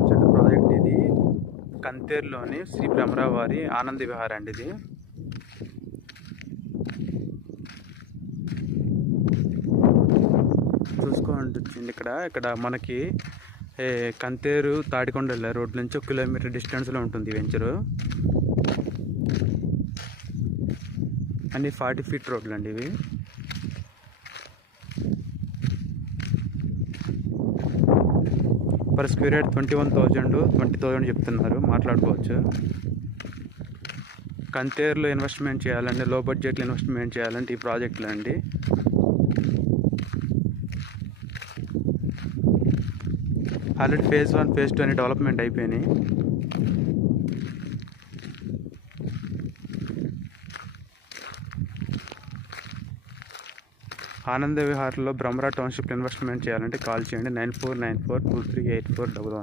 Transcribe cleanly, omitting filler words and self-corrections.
Budget project ఇది. కంతేరులోని శ్రీ భ్రమరావు వారి ఆనంద విహార్ అండి ఇది. చూసుకోండి వచ్చింది ఇక్కడ మనకి కంతేరు తాడికొండ రోడ్ నుంచి 1 కిలోమీటర్ డిస్టెన్స్లో ఉంటుంది వెంచరు. అన్ని 40 ఫీట్ రోడ్లు అండి ఇవి. పర్ స్క్వేర్ యార్డ్ 20,000 చెప్తున్నారు, మాట్లాడుకోవచ్చు. కంతేరులో ఇన్వెస్ట్మెంట్ చేయాలంటే, లో బడ్జెట్లో ఇన్వెస్ట్మెంట్ చేయాలంటే ఈ ప్రాజెక్టులు అండి. ఆల్రెడీ ఫేజ్ 1 ఫేజ్ 2 అని డెవలప్మెంట్ అయిపోయినాయి. ఆనంద విహార్లో భ్రమరా టౌన్షిప్లో ఇన్వెస్ట్మెంట్ చేయాలంటే కాల్ చేయండి 9494238411.